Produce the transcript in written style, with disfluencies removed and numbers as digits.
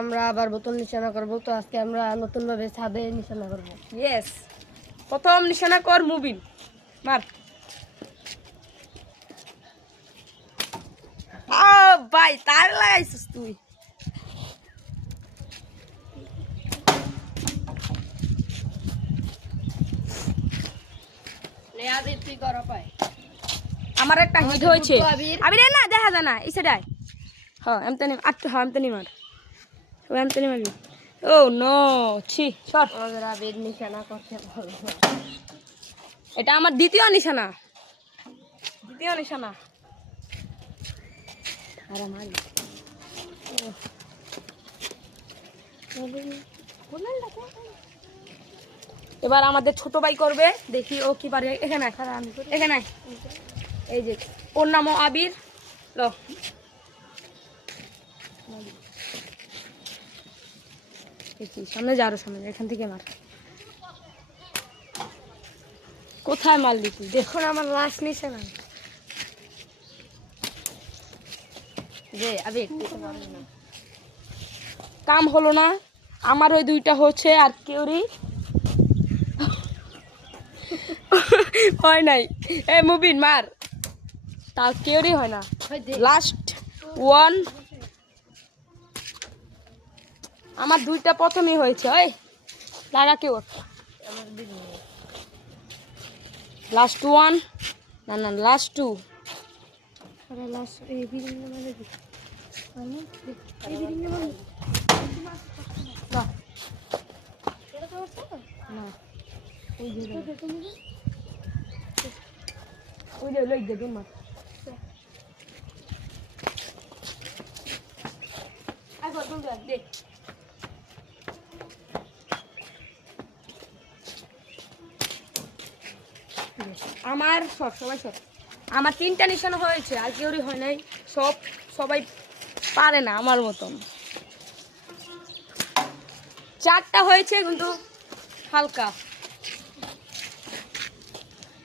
আমরা আবার বোতল নিশানা করব। তো আজকে আমরা নতুন ভাবে ছাদে নিশানা করব। ইয়েস, প্রথম নিশানা কর মুবিন, মার। ভাই তার লাগাইছিস তুই। তুই কর পাই। আমার একটা হিট হয়েছে। আবির না দেখা যায় না এই সাইডায়। হ্যাঁ এমনি আট, হ্যাঁ এমনি মার, এমনি মারবি। ও নো, ছি সর। আমাদের আবির নিশানা করতে ভালো। এটা আমার দ্বিতীয় নিশানা, দ্বিতীয় নিশানা। আর আমার এবার আমাদের ছোট ভাই করবে, দেখি ও কি পারে। এখানে এখানে এই যে ওর নামও আবির। ল সামনে যা, আরো সামনে, এখান থেকে মার। কোথায় মারলি তুই? দেখুন আমার লাশ নিশানা। যে আবির কাম হলো না আমার, ওই দুইটা হচ্ছে আর কেউরি হয় নাই। এই মুবিন মার, তাও কেউরি হয় না। লাস্ট ওয়ান, আমার দুইটা প্রথমেই হয়েছে। ওই লাগা কেউ, লাস্ট ওয়ান, না না লাস্ট টু। আমার সব সবাই সব আমার তিনটা নিশানা হয়েছে, আর কেউই হয় নাই। সবাই পারে না আমার মতন। চারটা হয়েছে কিন্তু হালকা।